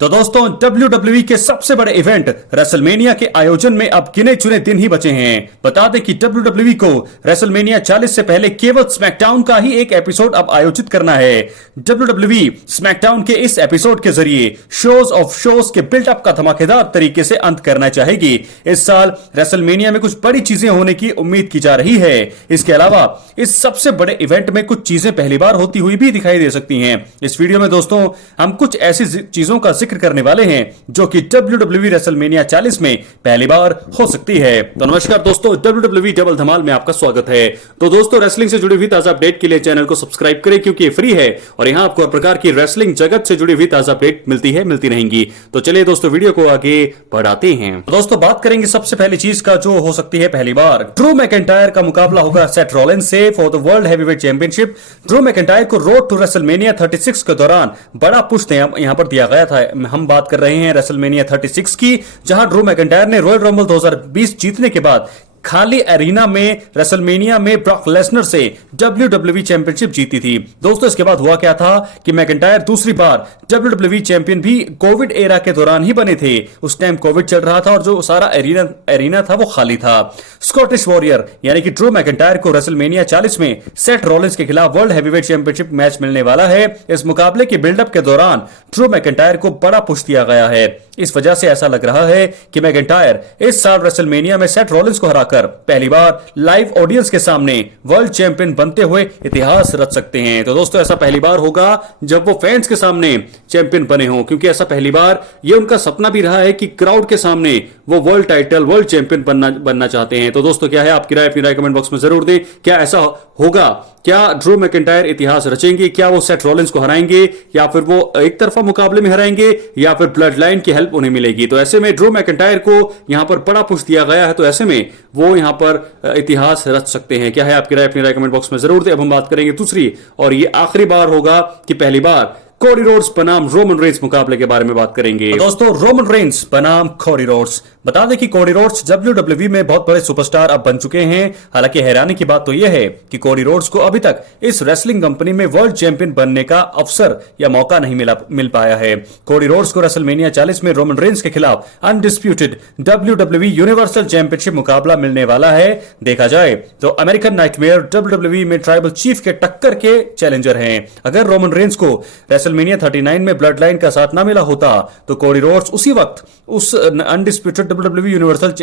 तो दोस्तों WWE के सबसे बड़े इवेंट रेसलमेनिया के आयोजन में अब गिने चुने दिन ही बचे हैं। बता दें कि WWE को रेसलमेनिया 40 से पहले केवल स्मैकडाउन का ही एक एपिसोड अब आयोजित करना है। WWE स्मैकडाउन के इस एपिसोड के जरिए शोज ऑफ शोज के बिल्डअप का धमाकेदार तरीके से अंत करना चाहेगी। इस साल रेसलमेनिया में कुछ बड़ी चीजें होने की उम्मीद की जा रही है। इसके अलावा इस सबसे बड़े इवेंट में कुछ चीजें पहली बार होती हुई भी दिखाई दे सकती हैं। इस वीडियो में दोस्तों हम कुछ ऐसी चीजों का जिक्र करने वाले हैं जो कि WWE रेसलमेनिया 40 में पहली बार हो सकती है। तो नमस्कार दोस्तों, WWE डबल धमाल में आपका स्वागत है। तो दोस्तों रेसलिंग से जुड़ी हुई ताजा अपडेट के लिए चैनल को सब्सक्राइब करें क्योंकि ये फ्री है और यहां आपको हर प्रकार की रेसलिंग जगत से जुड़ी हुई ताजा अपडेट मिलती रहेंगी। तो चलिए दोस्तों वीडियो को आगे बढ़ाते हैं। दोस्तों बात करेंगे सबसे पहली चीज का जो हो सकती है पहली बार। ड्रू मैकिंटायर का मुकाबला होगा सेथ रॉलिंस से for the world heavyweight championship. Drew McIntyre को रोड टू रेसलमेनिया 36 के दौरान बड़ा पुश यहां पर दिया गया था। हम बात कर रहे हैं रेसलमेनिया 36 की, जहां ड्रू मैकिंटायर ने रॉयल रंबल 2020 जीतने के बाद खाली एरिना में रेसलमेनिया में ब्रॉक लेसनर से WWE चैंपियनशिप जीती थी। दोस्तों इसके बाद हुआ क्या था कि मैकिंटायर दूसरी बार WWE चैंपियन भी कोविड एरा के दौरान ही बने थे। उस टाइम कोविड चल रहा था और जो सारा एरिना था वो खाली था। स्कॉटिश वॉरियर यानी कि ड्रू मैकिंटायर को रेसलमेनिया 40 में सेथ रॉलिंस के खिलाफ वर्ल्ड हैवीवेट चैंपियनशिप मैच मिलने वाला है। इस मुकाबले के बिल्डअप के दौरान ड्रू मैकिंटायर को बड़ा पुश दिया गया है। इस वजह से ऐसा लग रहा है कि मैकिंटायर इस साल रेसलमेनिया में सेथ रॉलिंस को हराकर पहली बार लाइव ऑडियंस के सामने वर्ल्ड चैंपियन बनते हुए इतिहास रच सकते हैं। तो दोस्तों ऐसा पहली बार होगा जब वो फैंस के सामने चैंपियन बने हों, क्योंकि ऐसा पहली बार ये उनका सपना भी रहा है कि क्राउड के सामने वो वर्ल्ड चैंपियन बनना चाहते हैं। तो दोस्तों क्या है आपकी राय? अपनी राय कमेंट बॉक्स में जरूर दें। क्या ऐसा होगा? क्या ड्रू मैकिंटायर इतिहास रचेंगे? क्या वो सेथ रॉलिंस को हराएंगे या फिर वो एक तरफा मुकाबले में हराएंगे या फिर ब्लड लाइन की हेल्प उन्हें मिलेगी? तो ऐसे में ड्रू मैकिंटायर को यहां पर बड़ा पुश दिया गया है, तो ऐसे में वो यहां पर इतिहास रच सकते हैं। क्या है आपकी राय? अपनी राय कमेंट बॉक्स में जरूर दें। अब हम बात करेंगे दूसरी और ये आखिरी बार होगा कि पहली बार कोडी रोड्स बनाम रोमन रेंस मुकाबले के बारे में बात करेंगे। तो दोस्तों रोमन रेंस बनाम कोडी रोड्स। बता दें कि कोडी रोड्स WWE में बहुत बड़े सुपरस्टार अब बन चुके हैं। हालांकि हैरानी की बात तो यह है कि कोडी रोड्स को अभी तक इस रेसलिंग कंपनी में वर्ल्ड चैंपियन बनने का अवसर या मौका नहीं मिल पाया है। कोडी रोड्स को रेसलमेनिया 40 में रोमन रेंस के खिलाफ अनडिस्प्यूटेड WWE यूनिवर्सल चैंपियनशिप मुकाबला मिलने वाला है। देखा जाए तो अमेरिकन नाइटमेयर WWE में ट्राइबल चीफ के टक्कर के चैलेंजर हैं। अगर रोमन रेंस को रेसलमेनिया 39 में ब्लड लाइन का साथ ना मिला होता तो कोडी रोड्स उसी वक्त उस अनडिस्प्यूटेड WWE यूनिवर्सल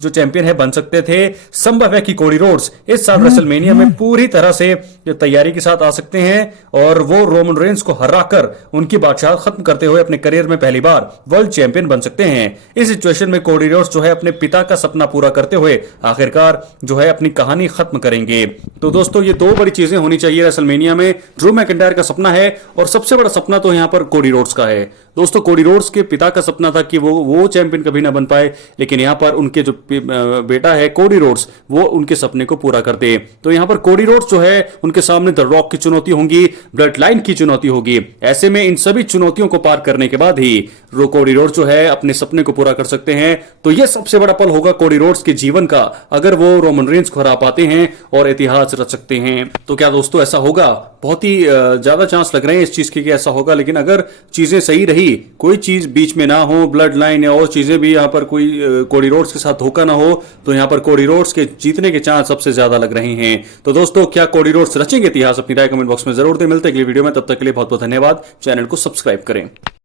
जो चैंपियन है बन सकते थे। संभव है कि कोडी रोड्स इस साल रेसलमेनिया में पूरी तरह से तैयारी के साथ आ सकते हैं और वो रोमन रेंस को हराकर उनकी बादशाह खत्म करते हुए अपने करियर में पहली बार वर्ल्ड चैंपियन बन सकते हैं। इस सिचुएशन में कोडी रोड्स जो है अपने पिता का सपना पूरा करते हुए आखिरकार जो है अपनी कहानी खत्म करेंगे। तो दोस्तों ये दो बड़ी चीजें होनी चाहिए रेसलमेनिया में। ड्रू मैकिंटायर का सपना है और सबसे बड़ा सपना तो यहां पर कोडी रोड्स का है। दोस्तों कोडी रोड्स के पिता का सपना था कि वो चैंपियन कभी ना बन पाए, लेकिन यहां पर उनके जो बेटा है कोडी रोड्स वो उनके सपने को पूरा कर दे। तो यहां पर कोडी रोड्स जो है उनके सामने द रॉक की चुनौती होगी, ब्लड लाइन की चुनौती होगी। ऐसे में इन सभी चुनौतियों को पार करने के बाद ही कोडी रोड्स जो है अपने सपने को पूरा कर सकते हैं। तो यह सबसे बड़ा पल होगा कोडी रोड्स के जीवन का अगर वो रोमन रेंस को हरा पाते हैं और इतिहास रच सकते हैं। तो क्या दोस्तों ऐसा होगा? बहुत ही ज्यादा चांस लग रहे हैं इस चीज के कि ऐसा होगा, लेकिन अगर चीजें सही रही, कोई चीज बीच में ना हो, ब्लड लाइन या और चीजें भी यहां पर कोई कोडी रोड्स के साथ धोखा ना हो, तो यहां पर कोडी रोड्स के जीतने के चांस सबसे ज्यादा लग रहे हैं। तो दोस्तों क्या कोडी रोड्स रचेंगे इतिहास? अपनी राय कमेंट बॉक्स में जरूर दें। मिलते हैं अगली वीडियो में, तब तक के लिए बहुत बहुत धन्यवाद। चैनल को सब्सक्राइब करें।